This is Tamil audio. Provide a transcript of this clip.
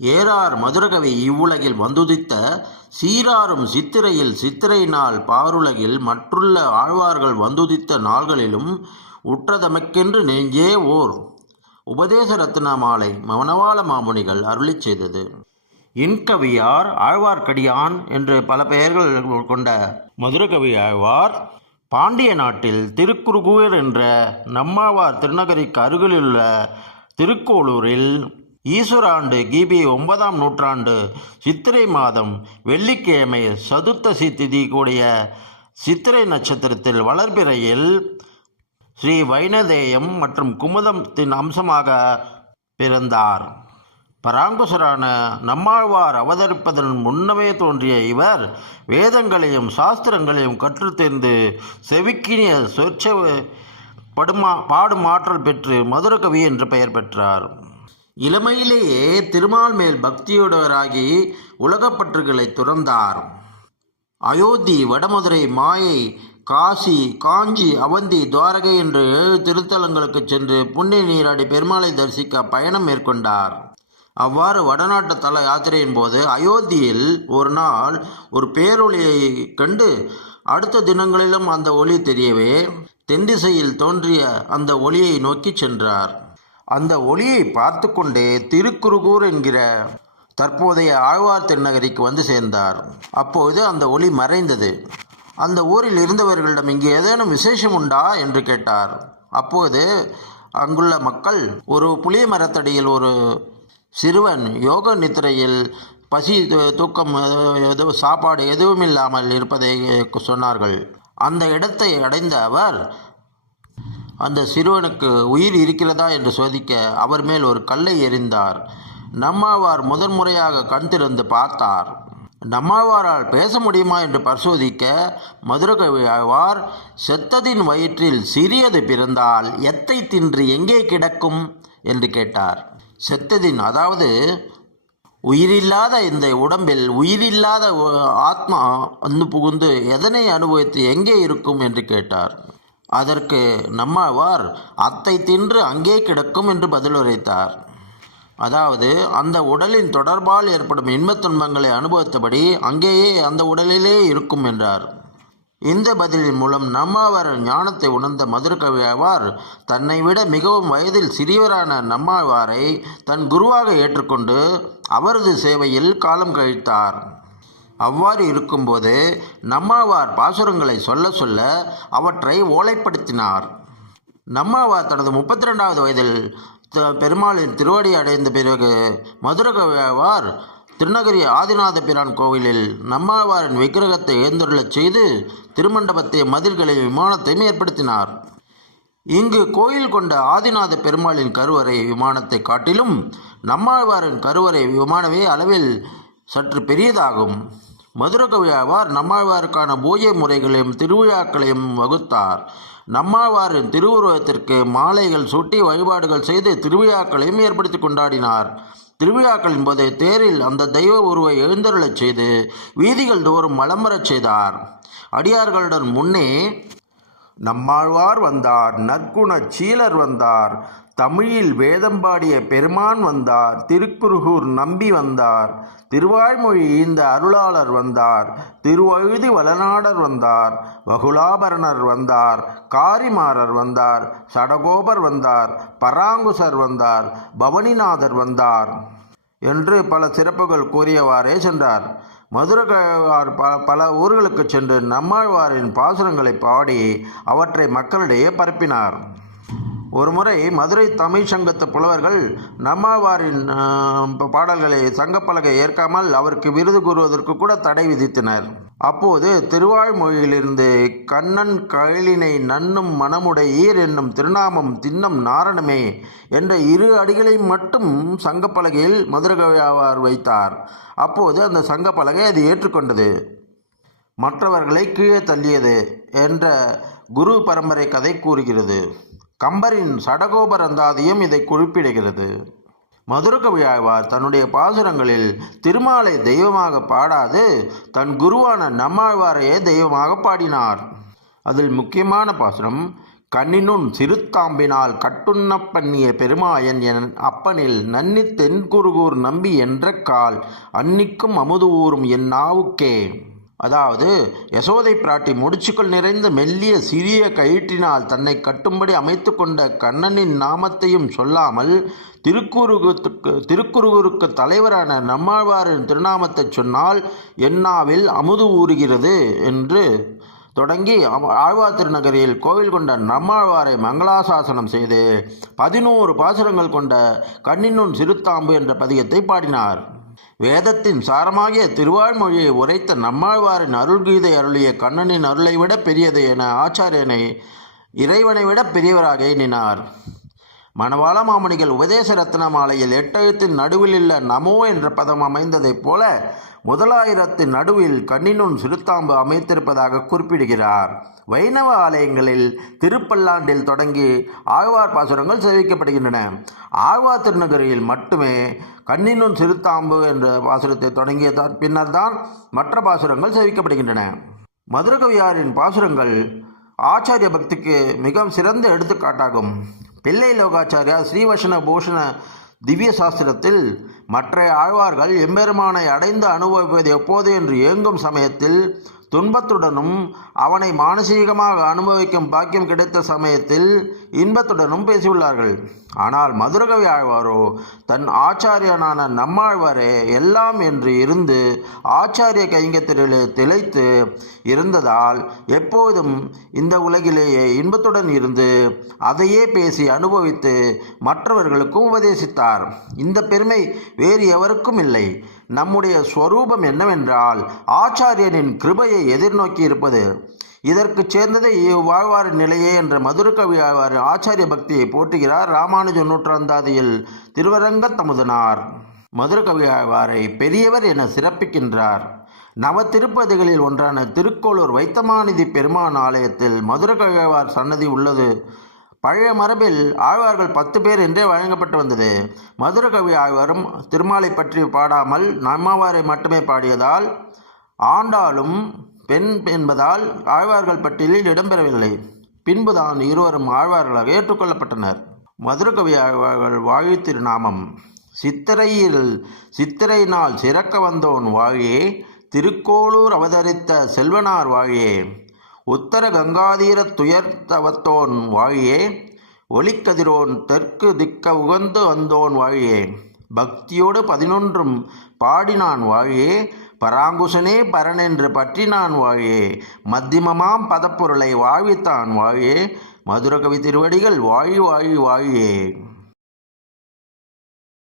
ஏறார் மதுரகவி இவ்வுலகில் வந்துதித்த சீராரும் சித்திரையில் சித்திரை நாள் பாருலகில் மற்றுள்ள ஆழ்வார்கள் வந்துதித்த நாள்களிலும் உற்றதமக்கென்று நெஞ்சே ஓர் உபதேச ரத்ன மாலை மணவாள மாமுனிகள் அருளிச் செய்தது. இன்கவியார் ஆழ்வார்க்கடியான் என்று பல பெயர்கள் கொண்ட மதுரகவி ஆழ்வார் பாண்டிய நாட்டில் திருக்குறுகூர் என்ற நம்மாழ்வார் திருநகரிக்கு அருகிலுள்ள திருக்கோளூரில் ஈஸ்வர ஆண்டு கிபி 9ஆம் நூற்றாண்டு சித்திரை மாதம் வெள்ளிக்கிழமை சதுர்த்தசி திதி கூடிய சித்திரை நட்சத்திரத்தில் வளர்பிறையில் ஸ்ரீ வைணதேயம் மற்றும் குமுதத்தின் அம்சமாக பிறந்தார். பராங்குசரான நம்மாழ்வார் அவதரிப்பதன் முன்னமே தோன்றிய இவர் வேதங்களையும் சாஸ்திரங்களையும் கற்றுத்தேர்ந்து செவிக்கினிய சொற்ச பாடும் ஆற்றல் பெற்று மதுரகவி என்று பெயர் பெற்றார். இளமையிலேயே திருமால் மேல் பக்தியுடையவராகி உலகப்பற்றுகளை துறந்தார். அயோத்தி, வடமதுரை, மாயை, காசி, காஞ்சி, அவந்தி, துவாரகை என்று 7 திருத்தலங்களுக்கு சென்று புண்ணிய நீராடி பெருமாளை தரிசிக்க பயணம் மேற்கொண்டார். அவ்வாறு வடநாட்டு தல யாத்திரையின் போது அயோத்தியில் ஒரு நாள் ஒரு பேரொளியை கண்டு அடுத்த தினங்களிலும் அந்த ஒளி தெரியவே தென்திசையில் தோன்றிய அந்த ஒளியை நோக்கி சென்றார். அந்த ஒளியை பார்த்து கொண்டே திருக்குறுகூர் என்கிற தற்போதைய ஆழ்வார் திருநகரிக்கு வந்து சேர்ந்தார். அப்போது அந்த ஒளி மறைந்தது. அந்த ஊரில் இருந்தவர்களிடம் இங்கு ஏதேனும் விசேஷம் உண்டா என்று கேட்டார். அப்போது அங்குள்ள மக்கள் ஒரு புளிய மரத்தடியில் ஒரு சிறுவன் யோக நித்திரையில் பசி தூக்கம் சாப்பாடு எதுவும் இல்லாமல் இருப்பதை சொன்னார்கள். அந்த இடத்தை அடைந்த அவர் அந்த சிறுவனுக்கு உயிர் இருக்கிறதா என்று சோதிக்க அவர் மேல் ஒரு கல்லை எறிந்தார். நம்மாழ்வார் முதன்முறையாக கண் திறந்து பார்த்தார். நம்மாழ்வாரால் பேச முடியுமா என்று பரிசோதிக்க மதுரகவி ஆழ்வார், செத்ததின் வயிற்றில் சிறியது பிறந்தால் எத்தை தின்று எங்கே கிடக்கும் என்று கேட்டார். செத்ததின் அதாவது உயிரில்லாத இந்த உடம்பில் உயிரில்லாத ஆத்மா வந்து புகுந்து எதனை அனுபவித்து எங்கே இருக்கும் என்று கேட்டார். அதற்கு நம்மாழ்வார் அத்தை தின்று அங்கே கிடக்கும் என்று பதிலுரைத்தார். அதாவது அந்த உடலின் தொடர்பால் ஏற்படும் இன்பத் துன்பங்களை அனுபவித்தபடி அங்கேயே அந்த உடலிலே இருக்கும் என்றார். இந்த பதிலின் மூலம் நம்மாழ்வார் ஞானத்தை உணர்ந்த மதுரகவி ஆழ்வார் தன்னை விட மிகவும் வயதில் சிறியவரான நம்மாழ்வாரை தன் குருவாக ஏற்றுக்கொண்டு அவரது சேவையில் காலம் கழித்தார். அவ்வாறு இருக்கும்போது நம்மாழ்வார் பாசுரங்களை சொல்ல சொல்ல அவற்றை ஓலைப்படுத்தினார். நம்மாழ்வார் தனது 32வது வயதில் பெருமாளின் திருவடி அடைந்த பிறகு மதுரகவி ஆழ்வார் திருநகரி ஆதிநாத பிரான் கோவிலில் நம்மாழ்வாரின் விக்கிரகத்தை எழுந்தருளச் செய்து திருமண்டபத்தை மதில்களை விமானத்தையும் ஏற்படுத்தினார். இங்கு கோயில் கொண்ட ஆதிநாத பெருமாளின் கருவறை விமானத்தை காட்டிலும் நம்மாழ்வாரின் கருவறை விமானமே அளவில் சற்று பெரியதாகும். மதுரகவி ஆழ்வார் நம்மாழ்வாருக்கான பூஜை முறைகளையும் திருவிழாக்களையும் வகுத்தார். நம்மாழ்வாரின் திருவுருவத்திற்கு மாலைகள் சூட்டி வழிபாடுகள் செய்து திருவிழாக்களையும் ஏற்படுத்தி கொண்டாடினார். திருவிழாக்களின் போது தேரில் அந்த தெய்வ உருவை எழுந்தருளச் செய்து வீதிகள் தோறும் வலம் வரச் செய்தார். அடியார்களுடன் முன்னே நம்மாழ்வார் வந்தார், நற்குணச் சீலர் வந்தார், தமிழில் வேதம்பாடிய பெருமான் வந்தார், திருக்குறுகூர் நம்பி வந்தார், திருவாய்மொழி ஈந்த அருளாளர் வந்தார், திருவழுதி வளநாடர் வந்தார், வகுலாபரணர் வந்தார், காரிமாறர் வந்தார், சடகோபர் வந்தார், பராங்குசர் வந்தார், பவனிநாதர் வந்தார் என்று பல சிறப்புகள் கூறியவாறே சென்றார். மதுரகவியார் பல ஊர்களுக்கு சென்று நம்மாழ்வாரின் பாசுரங்களை பாடி அவற்றை மக்களிடையே பரப்பினார். ஒருமுறை மதுரை தமிழ் சங்கத்து புலவர்கள் நம்மாழ்வாரின் பாடல்களை சங்கப்பலகை ஏற்காமல் அவருக்கு விருது கூறுவதற்கு கூட தடை விதித்தனர். அப்போது திருவாய்மொழியிலிருந்து கண்ணன் கழிலினை நன்னும் மனமுடையீர் என்னும் திருநாமம் தின்னம் நாரணமே என்ற 2 அடிகளை மட்டும் சங்கப்பலகையில் மதுரகவி ஆழ்வார் வைத்தார். அப்போது அந்த சங்கப்பலகை அது ஏற்றுக்கொண்டது, மற்றவர்களை கீழே தள்ளியது என்ற குரு பரம்பரை கதை கூறுகிறது. கம்பரின் சடகோபர் அந்தாதியும் இதை குறிப்பிடுகிறது. மதுரகவி ஆழ்வார் தன்னுடைய பாசுரங்களில் திருமாலை தெய்வமாக பாடாது தன் குருவான நம்மாழ்வாரையே தெய்வமாக பாடினார். அதில் முக்கியமான பாசுரம் கண்ணினுன் சிறுத்தாம்பினால் கட்டுண்ணப் பண்ணிய பெருமாயன் என் அப்பனில் நன்னி தென்குருகூர் நம்பி என்ற கால் அன்னிக்கும் அமுது ஊறும் என் நாவுக்கே. அதாவது யசோதை பிராட்டி முடிச்சுக்கள் நிறைந்த மெல்லிய சிறிய கயிற்றினால் தன்னை கட்டும்படி அமைத்து கொண்ட கண்ணனின் நாமத்தையும் சொல்லாமல் திருக்குறுகூருக்கு தலைவரான நம்மாழ்வாரின் திருநாமத்தை சொன்னால் என்னாவில் அமுது ஊறுகிறது என்று தொடங்கி ஆழ்வார் திருநகரில் கோவில் கொண்ட நம்மாழ்வாரை மங்களாசாசனம் செய்து 11 பாசுரங்கள் கொண்ட கண்ணினுன் சிறுத்தாம்பு என்ற பதிகத்தை பாடினார். வேதத்தின் சாரமாகிய திருவாழ்மொழியை உரைத்த நம்மாழ்வாரின் அருள்கீதை அருளிய கண்ணனின் அருளை விட பெரியது என ஆச்சாரியனை இறைவனை விட பெரியவராக எண்ணினார். மணவாள மாமணிகள் உபதேச ரத்ன மாலையில் 8 எழுத்தின் நடுவில் உள்ள நமோ என்ற பதம் அமைந்ததைப் போல முதலாயிரத்தின் நடுவில் கண்ணினுன் சிறுத்தாம்பு அமைத்திருப்பதாக குறிப்பிடுகிறார். வைணவ ஆலயங்களில் திருப்பல்லாண்டில் தொடங்கி ஆழ்வார் பாசுரங்கள் சேவிக்கப்படுகின்றன. ஆழ்வார் திருநகரில் மட்டுமே கண்ணினுன் சிறுத்தாம்பு என்ற பாசுரத்தை தொடங்கிய பின்னர்தான் மற்ற பாசுரங்கள் சேவிக்கப்படுகின்றன. மதுரகவியாரின் பாசுரங்கள் ஆச்சாரிய பக்திக்கு மிக சிறந்த எடுத்துக்காட்டாகும். பிள்ளை லோகாச்சாரியா ஸ்ரீவசன பூஷண திவ்ய சாஸ்திரத்தில் மற்ற ஆழ்வார்கள் எம்பெருமானை அடைந்து அனுபவிப்பது எப்போது என்று ஏங்கும் சமயத்தில் துன்பத்துடனும் அவனை மானசீகமாக அனுபவிக்கும் பாக்கியம் கிடைத்த சமயத்தில் இன்பத்துடனும் பேசியுள்ளார்கள். ஆனால் மதுரகவி ஆழ்வாரோ தன் ஆச்சாரியனான நம்மாழ்வாரே எல்லாம் என்று இருந்து ஆச்சாரிய கைங்கத்திலே திளைத்து இருந்ததால் எப்போதும் இந்த உலகிலேயே இன்பத்துடன் இருந்து அதையே பேசி அனுபவித்து மற்றவர்களுக்கும் உபதேசித்தார். இந்த பெருமை வேறு எவருக்கும் இல்லை. நம்முடைய ஸ்வரூபம் என்னவென்றால் ஆச்சாரியனின் கிருபையை எதிர்நோக்கி இருப்பது. இதற்கு சேர்ந்ததை இவ்வாழ்வாரின் நிலையே என்ற மதுரகவி ஆழ்வார் ஆச்சாரிய பக்தியை போற்றுகிறார் ராமானுஜ நூற்றாந்தாதியில் திருவரங்கத்தமுதனார். மதுரகவி ஆழ்வாரை பெரியவர் என சிறப்பிக்கின்றார். நவ திருப்பதிகளில் ஒன்றான திருக்கோளூர் வைத்தமாநிதி பெருமான் ஆலயத்தில் மதுரகவி ஆழ்வார் சன்னதி உள்ளது. பழைய மரபில் ஆழ்வார்கள் 10 பேர் என்றே வழங்கப்பட்டு வந்தது. மதுரகவி ஆழ்வாரும் திருமாலை பற்றி பாடாமல் நம்மாழ்வாரை மட்டுமே பாடியதால் ஆண்டாலும் பெண் என்பதால் ஆழ்வார்கள் பட்டியலில் இடம்பெறவில்லை. பின்புதான் இருவரும் ஆழ்வார்களாக ஏற்றுக்கொள்ளப்பட்டனர். மதுரகவி ஆழ்வார்கள் வாழி திருநாமம்: சித்திரை நாள் சிறக்க வந்தோன் வாழியே, திருக்கோளூர் அவதரித்த செல்வனார் வாழியே, உத்தர கங்காதீரத் துயர்த்தவத்தோன் வாழியே, ஒளிக்கதிரோன் தெற்கு திக்க உகந்து வந்தோன் வாழியே, பக்தியோடு 11 பாடினான் வாழியே, பராங்குசனே பரனென்று பற்றினான் வாழியே, மத்தியமமாம் பதப்பொருளை வாழ்வித்தான் வாழியே, மதுரகவி திருவடிகள் வாழி வாழி வாழியே.